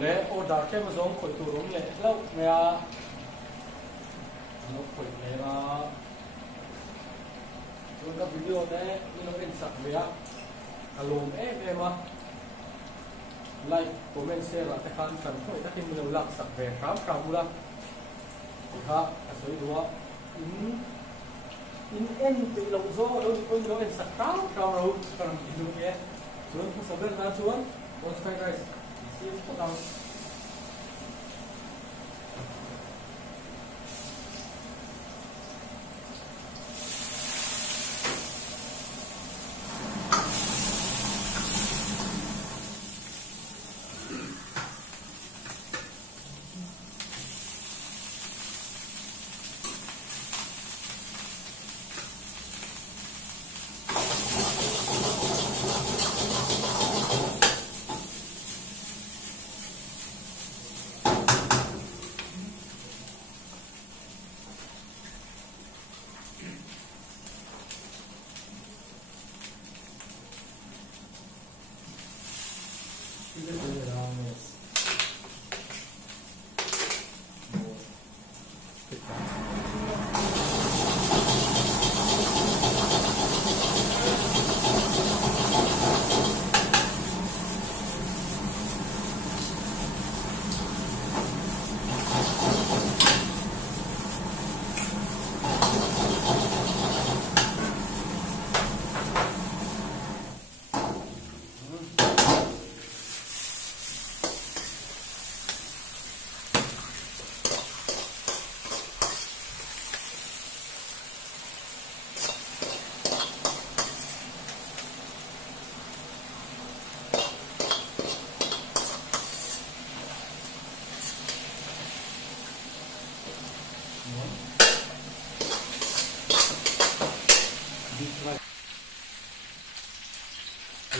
lẽ ô đã cái mà giống khởi tụ đúng lẽ lâu nghe nó khởi lẽ mà chúng ta video đấy nó bên sạc về á alom em mà like comment share là các bạn cần phải các tin nhiều lạc sạc về khám khám luôn thì ha cái số đó in en tự lòng gió đôi nó en sạc khám khám rồi còn gì nữa nhé xuống số bên ra xuống one sky guys see you down.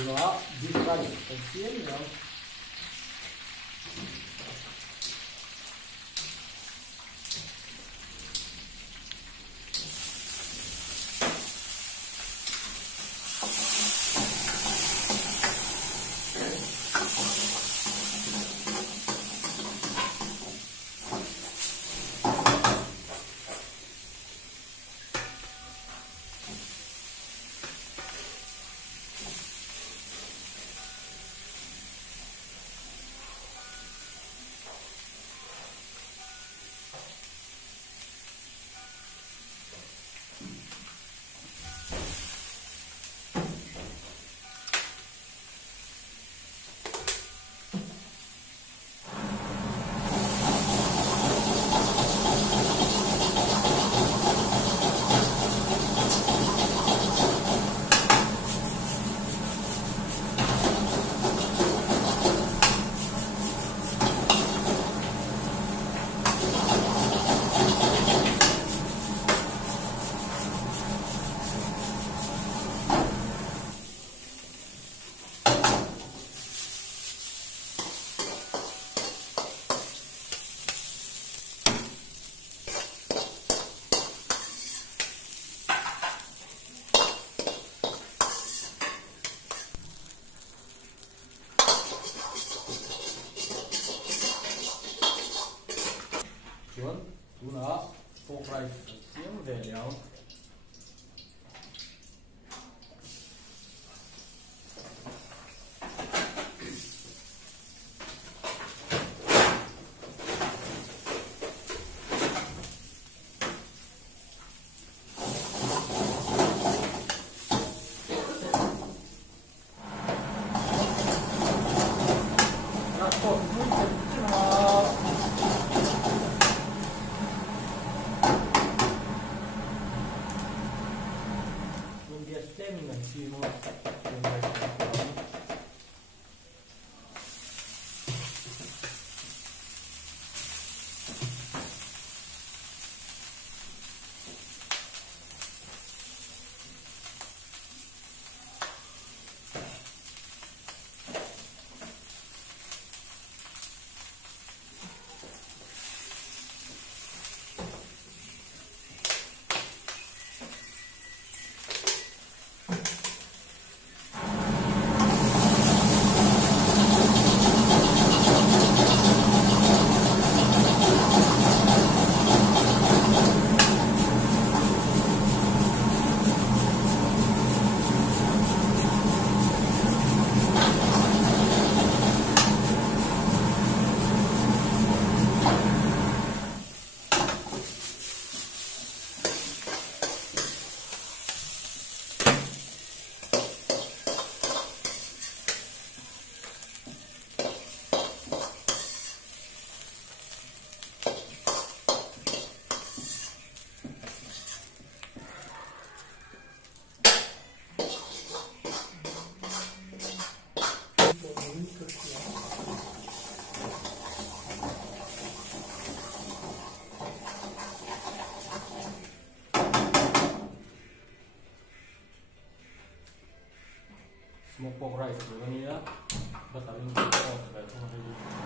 Đó, đi ra những cái tiếng nữa. Chú nó phô ray tiếng về léo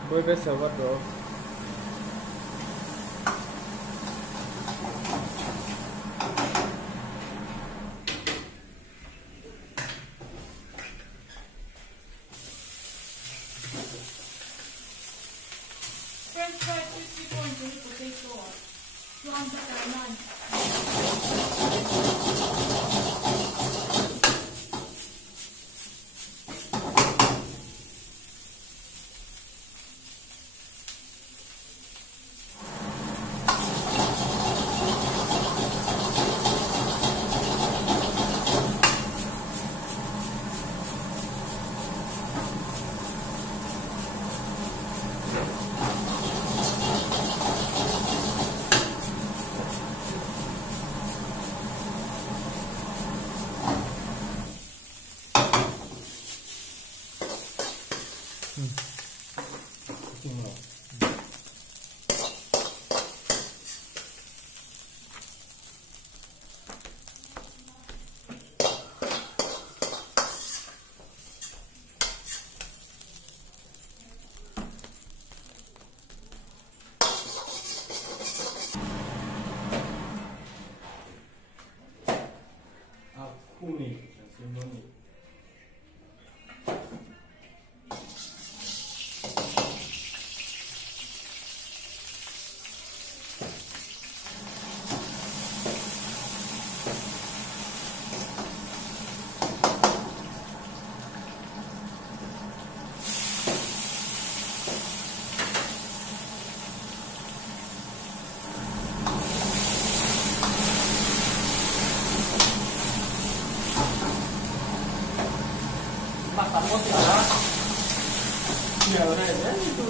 Boy best what bro? French fries, crispy corn, chili potato, prawn butter Matamos ya. Y ahora es esto.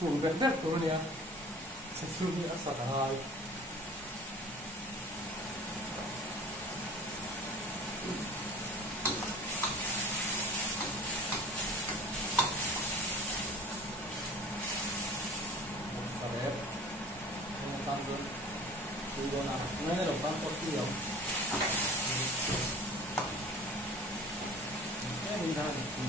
Chuông gần đất của nó nè, sẽ xuống như sạt hai. Saber, como tanto, digo nada, no es de los bancos tío. ¿Qué mira aquí?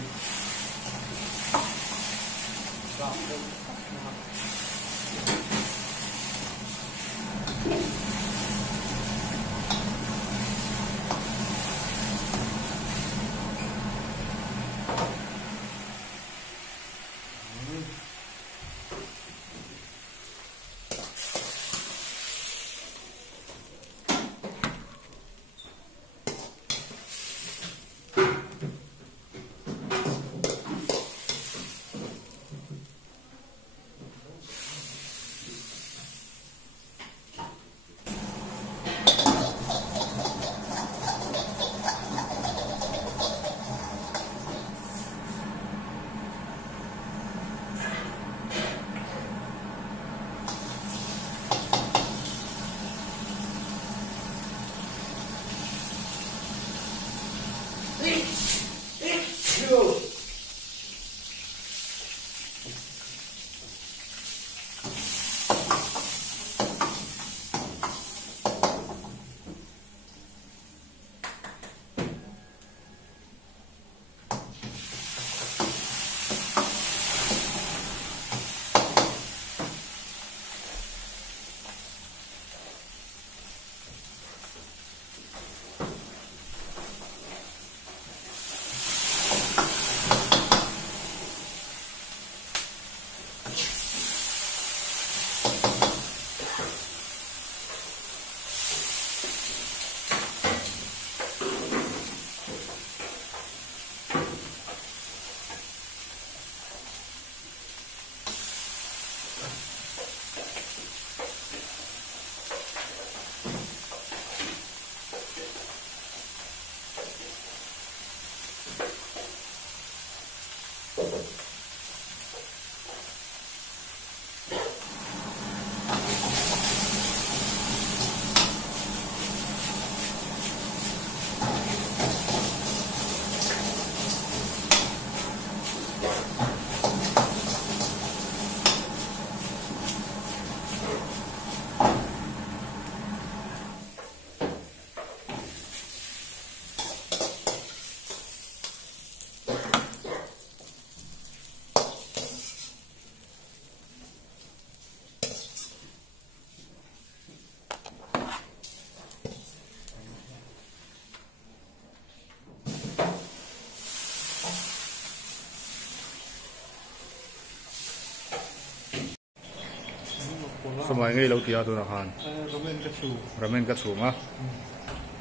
mai ngay lâu tia tu na khan ramen ka chu ramen ka chunga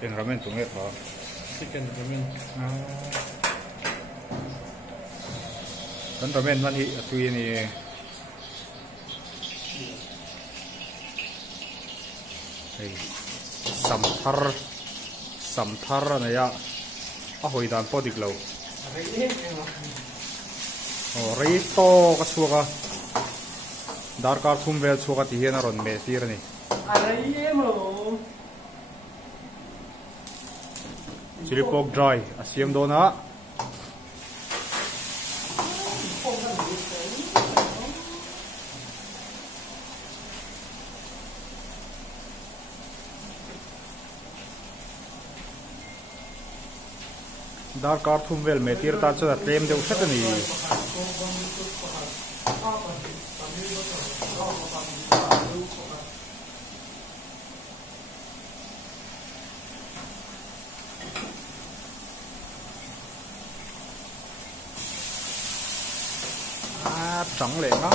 eng ramen tu nge tha chicken ramen kan ramen man hi atui ni hey samthar na ya a hoi dan po dik lo rei to ka chuka dar kar thum vel chuka ti hian a ron me tir ni chili pork dry asiam do na dar kar thum vel me tir ta cha tlem deu thet ni trắng lệ lắm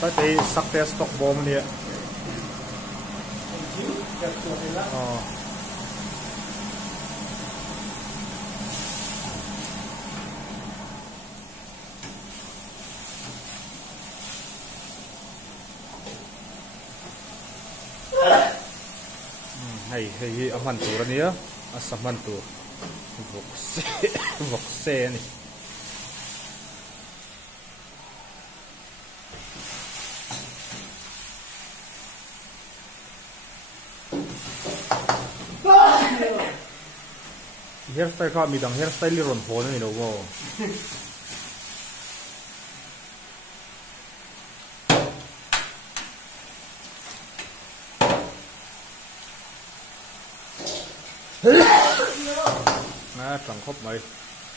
tại vì sắc test stock bomb này hay aman tu rani ya asaman tu vokse ni hairstyle ka midang hairstyle li ron phone ni lo go chẳng khóc mày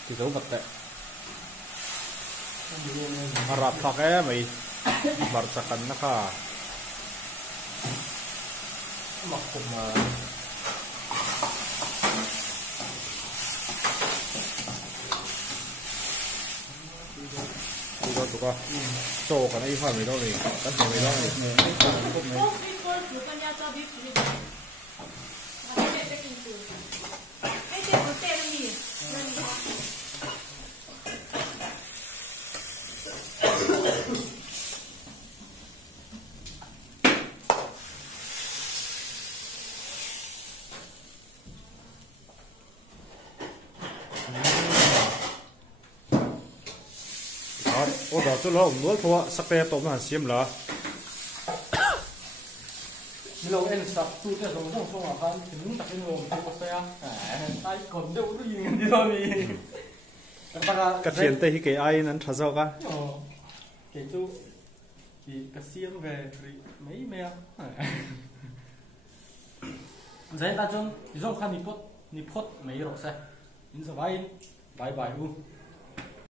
thì dấu vật tệ rạp thạc ấy mày bật sạc cắn nó cả mặc cùng mà tụi con sổ cái này phải mày đâu này cắt mày đâu này ô đó cho nó nuốt thua sắc tê tôm hàn xiêm là lâu em sắp tu cái giống giống xong à bạn thì muốn tập cái ngồm thì có xe ai còn đâu có gì đi đâu đi cái chuyện tây cái ai nắn thà sao cả cái chú thì cái xiêm về mấy mẹ giờ ta chung giống khăn nipot mấy rồi xe in sao vậy bye bye